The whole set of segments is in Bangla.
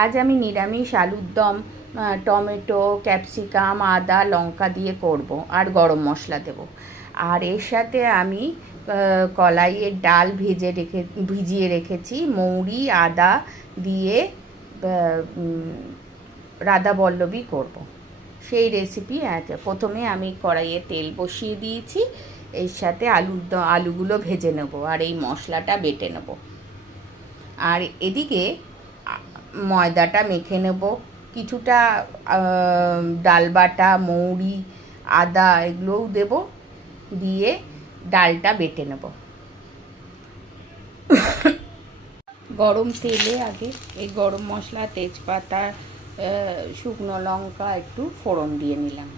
আজ আমি নিরামিষ আলুর দম টমেটো ক্যাপসিকাম আদা লঙ্কা দিয়ে করব আর গরম মশলা দেব। আর এর সাথে আমি কলাইয়ের ডাল ভিজিয়ে রেখেছি, মৌরি আদা দিয়ে রাধা বল্লভী করব। সেই রেসিপি প্রথমে আমি কড়াইয়ে তেল বসিয়ে দিয়েছি, এর সাথে আলুগুলো ভেজে নেব আর এই মশলাটা বেটে নেব। আর এদিকে ময়দাটা মেখে নেব, কিছুটা ডাল বাটা মৌরি আদা এগুলোও দেব, দিয়ে ডালটা বেটে নেব। গরম তেলে আগে এই গরম মশলা তেজপাতা শুকনো লঙ্কা একটু ফোড়ন দিয়ে নিলাম,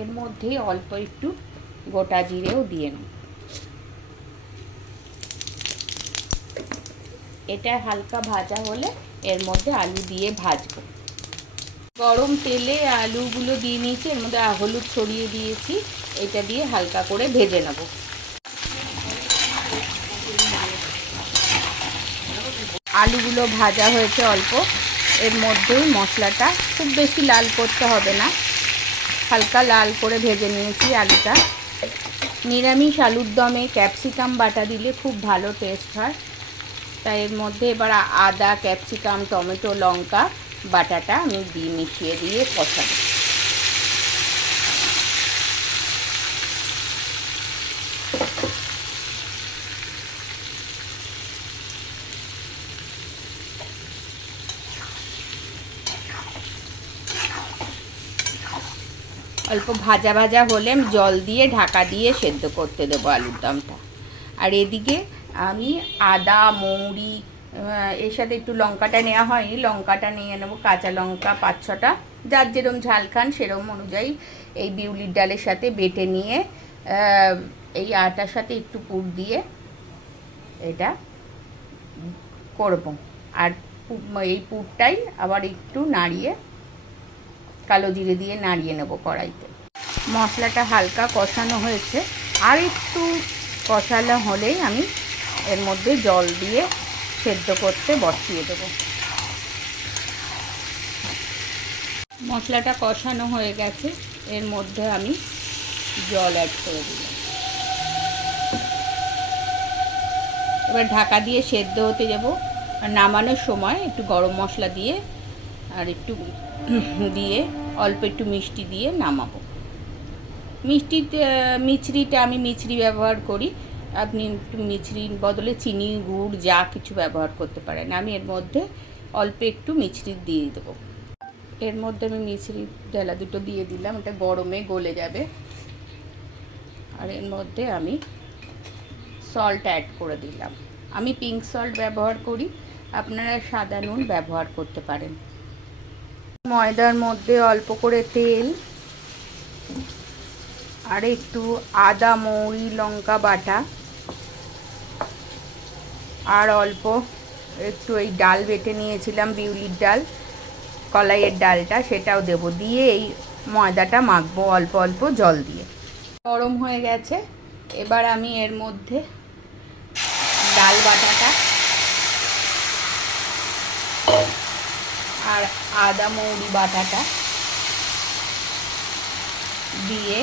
এর মধ্যে অল্প একটু গোটা জিরেও দিয়ে নেব। এটা হালকা ভাজা হলে এর মধ্যে আলু দিয়ে ভাজবো। গরম তেলে আলুগুলো দিয়ে নিয়েছি, এর মধ্যে হলুদ ছড়িয়ে দিয়েছি, এটা দিয়ে হালকা করে ভেজে নেব। আলুগুলো ভাজা হয়েছে অল্প, এর মধ্যেই মশলাটা খুব বেশি লাল করতে হবে না, হালকা লাল করে ভেজে নিয়েছি আলুটা। নিরামিষ আলুর দমে ক্যাপসিকাম বাটা দিলে খুব ভালো টেস্ট হয়, তাই এর মধ্যে এবার আদা ক্যাপসিকাম টমেটো লঙ্কা বাটাটা আমি মিশিয়ে দিয়ে কষাবো। অল্প ভাজা ভাজা হলে আমি জল দিয়ে ঢাকা দিয়ে সেদ্ধ করতে দেবো আলুর দমটা। আর এদিকে আমি আদা মৌরি এর সাথে একটু লঙ্কাটা নেওয়া হয়নি, লঙ্কাটা নিয়ে নেবো, কাঁচা লঙ্কা 5-6টা, যার যেরম ঝাল খান সেরকম অনুযায়ী এই বিউলির ডালের সাথে বেটে নিয়ে এই আটার সাথে একটু পুর দিয়ে এটা করব। আর এই পুরটাই আবার একটু নাড়িয়ে কালো জিরে দিয়ে নাড়িয়ে নেব কড়াইতে। মশলাটা হালকা কষানো হয়েছে, আর একটু কষানো হলেই আমি এর মধ্যে জল দিয়ে সেদ্ধ করতে বসিয়ে দেব। মশলাটা কষানো হয়ে গেছে, এর মধ্যে আমি জল অ্যাড করে দিলাম। এবার ঢাকা দিয়ে সেদ্ধ হতে দেব। আর নামানোর সময় একটু গরম মশলা দিয়ে আর একটু দিয়ে অল্প একটু মিষ্টি দিয়ে নামাবো। মিছরিটা আমি মিছরি ব্যবহার করি, আপনি একটু মিছরির বদলে চিনি গুড় যা কিছু ব্যবহার করতে পারেন। আমি এর মধ্যে অল্প একটু মিছরি দিয়ে দেবো। এর মধ্যে আমি মিছরি ডেলা দুটো দিয়ে দিলাম, এটা গরমে গলে যাবে। আর এর মধ্যে আমি সল্ট অ্যাড করে দিলাম, আমি পিঙ্ক সল্ট ব্যবহার করি, আপনারা সাদা নুন ব্যবহার করতে পারেন। ময়দার মধ্যে অল্প করে তেল আর একটু আদা মৌরি লঙ্কা বাটা আর অল্প একটু এই ডাল বেটে নিয়েছিলাম বিউলির ডাল কলাইয়ের ডালটা, সেটাও দেব, দিয়ে এই ময়দাটা মাখবো অল্প অল্প জল দিয়ে। গরম হয়ে গেছে, এবার আমি এর মধ্যে ডাল বাটাটা আর আদা মৌরি বাটাটা দিয়ে,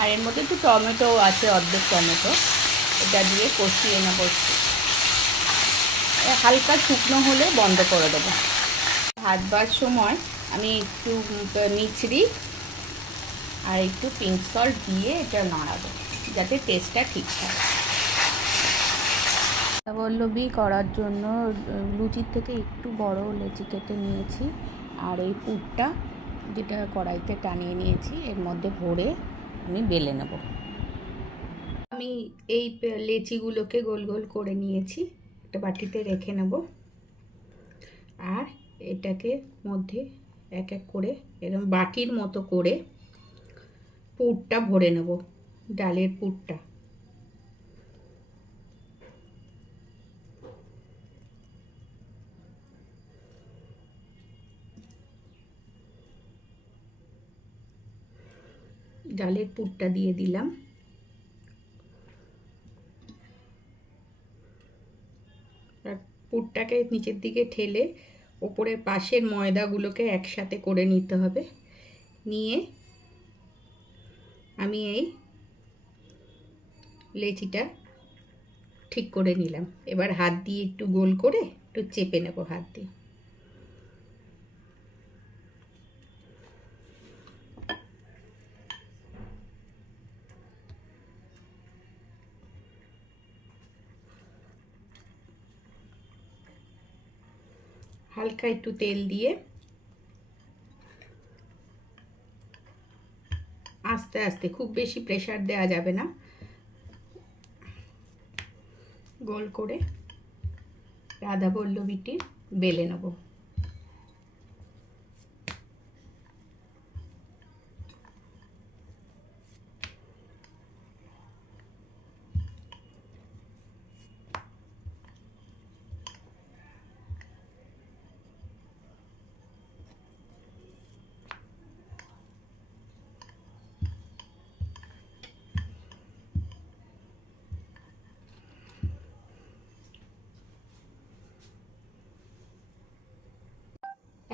আর এর মধ্যে একটু টমেটো আছে অর্ধেক টমেটো, এটা দিয়ে কষিয়ে নেব। হালকা শুকনো হলে বন্ধ করে দেবো। ভাজবার সময় আমি একটু মিছরি আর একটু পিঙ্ক সল্ট দিয়ে এটা নাড়াবো যাতে টেস্টটা ঠিক থাকে। বল্লভী করার জন্য লুচির থেকে একটু বড় লেচি কেটে নিয়েছি, আর এই পুরটা যেটা কড়াইতে টানিয়ে নিয়েছি এর মধ্যে ভরে আমি বেলে নেব। আমি এই লেচিগুলোকে গোল গোল করে নিয়েছি, একটা বাটিতে রেখে নেব। আর এটাকে মধ্যে এক এক করে এরকম বাটির মতো করে পুরটা ভরে নেব, ডালের পুরটা। ডালের পুরটা দিয়ে দিলাম, আর পুর পুরটাকে নিচের দিকে ঠেলে ওপরের পাশের ময়দাগুলোকে একসাথে করে নিতে হবে। নিয়ে আমি এই লেচিটা ঠিক করে নিলাম। এবার হাত দিয়ে একটু গোল করে একটু চেপে নেব হাত দিয়ে। হালকা একটু তেল দিয়ে আস্তে আস্তে, খুব বেশি প্রেসার দেওয়া যাবে না, গোল করে রাধা বল্লভীটি বেলে নেব।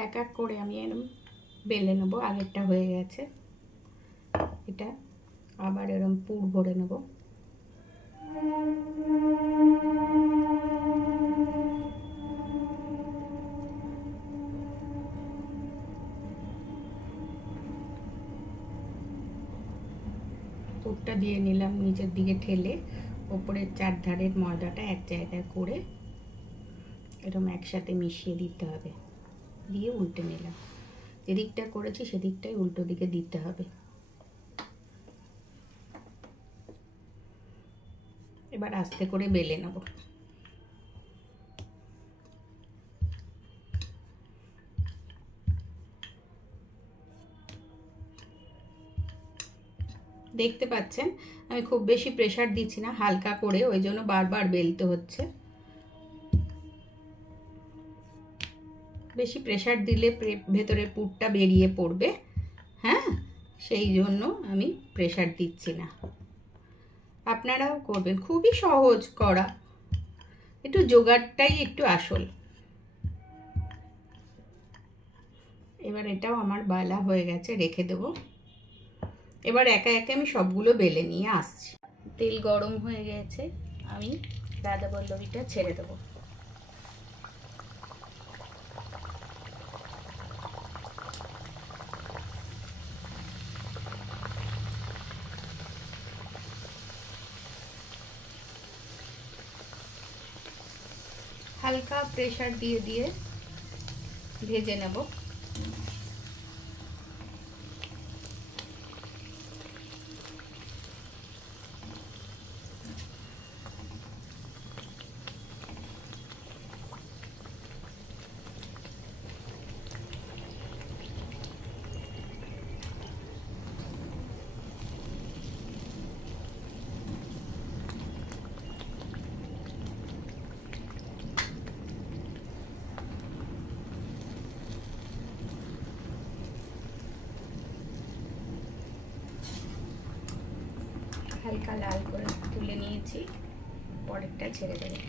এক এক করে আমি এরকম বেলে নেবো। আগেরটা হয়ে গেছে, এটা আবার এরকম পুর ভরে নেব। পুরটা দিয়ে নিলাম, নিচের দিকে ঠেলে ওপরের চারধারের ময়দাটা এক জায়গায় করে এরকম একসাথে মিশিয়ে দিতে হবে। দিয়ে উল্টে নিলাম, যেদিকটা করেছি সেদিকটাই উল্টো দিকে দিতে হবে। এবার আস্তে করে বেলে নেব। দেখতে পাচ্ছেন আমি খুব বেশি প্রেসার দিচ্ছি না, হালকা করে, ওই জন্য বারবার বেলতে হচ্ছে। বেশি প্রেসার দিলে ভেতরে পুরটা বেরিয়ে পড়বে, হ্যাঁ, সেই জন্য আমি প্রেসার দিচ্ছি না। আপনারাও করবেন, খুবই সহজ করা, একটু জোগাড়টাই একটু আসল। এবার এটাও আমার বেলা হয়ে গেছে, রেখে দেবো। এবার একা একা আমি সবগুলো বেলে নিয়ে আসছি। তেল গরম হয়ে গেছে, আমি রাধা বল্লভীটা ছেড়ে দেবো। হালকা প্রেসার দিয়ে দিয়ে ভেজে নেব। হালকা লাল করে তুলে নিয়েছি, পরেরটা ছেড়ে দেবো।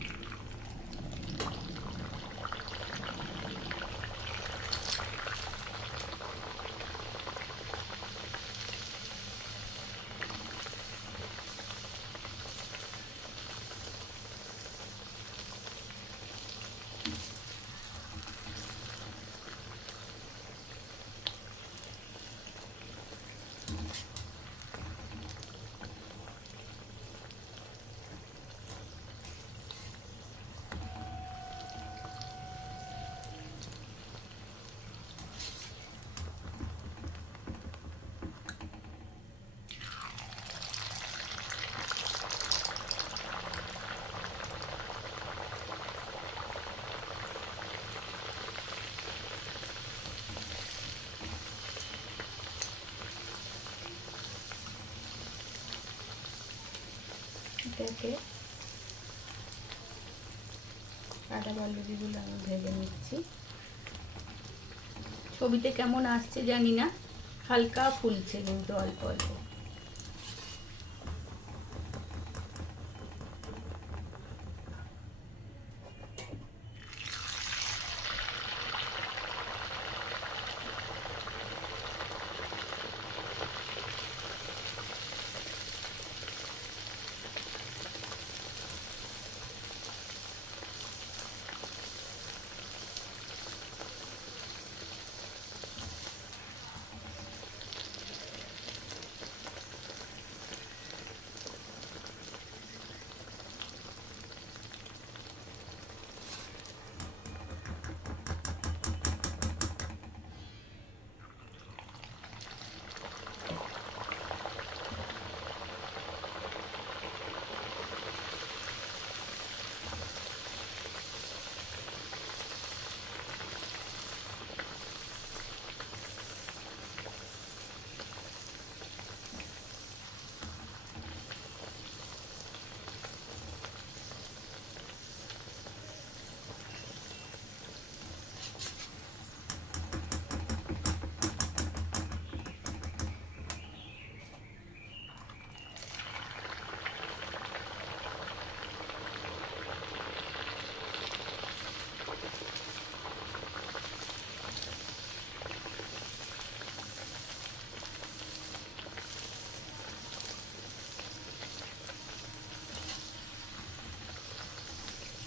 এটাকে রাধা বল্লভীগুলো আমি ভেজে নিচ্ছি। ছবিতে কেমন আসছে জানি না, হালকা ফুলছে কিন্তু অল্প অল্প।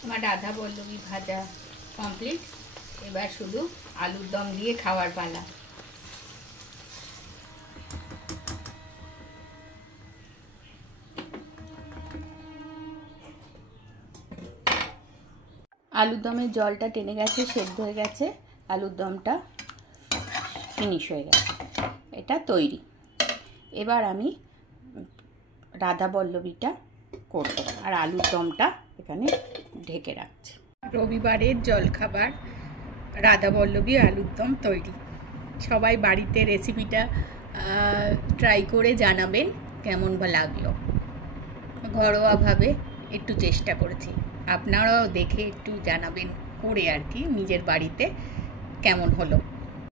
আমার রাধা বল্লভী ভাজা কমপ্লিট। এবার শুধু আলুর দম দিয়ে খাওয়ার পালা। আলুর দমের জলটা টেনে গেছে, সেদ্ধ হয়ে গেছে, আলুর দমটা ফিনিশ হয়ে গেছে, এটা তৈরি। এবার আমি রাধা বল্লভীটা করব আর আলুর দমটা এখানে ঢেকে রাখছি। রবিবারের জলখাবার রাধা বল্লভী আলুর দম তৈরি। সবাই বাড়িতে রেসিপিটা ট্রাই করে জানাবেন কেমন বা লাগলো। ঘরোয়াভাবে একটু চেষ্টা করেছি, আপনারাও দেখে একটু জানাবেন করে আর কি নিজের বাড়িতে কেমন হলো।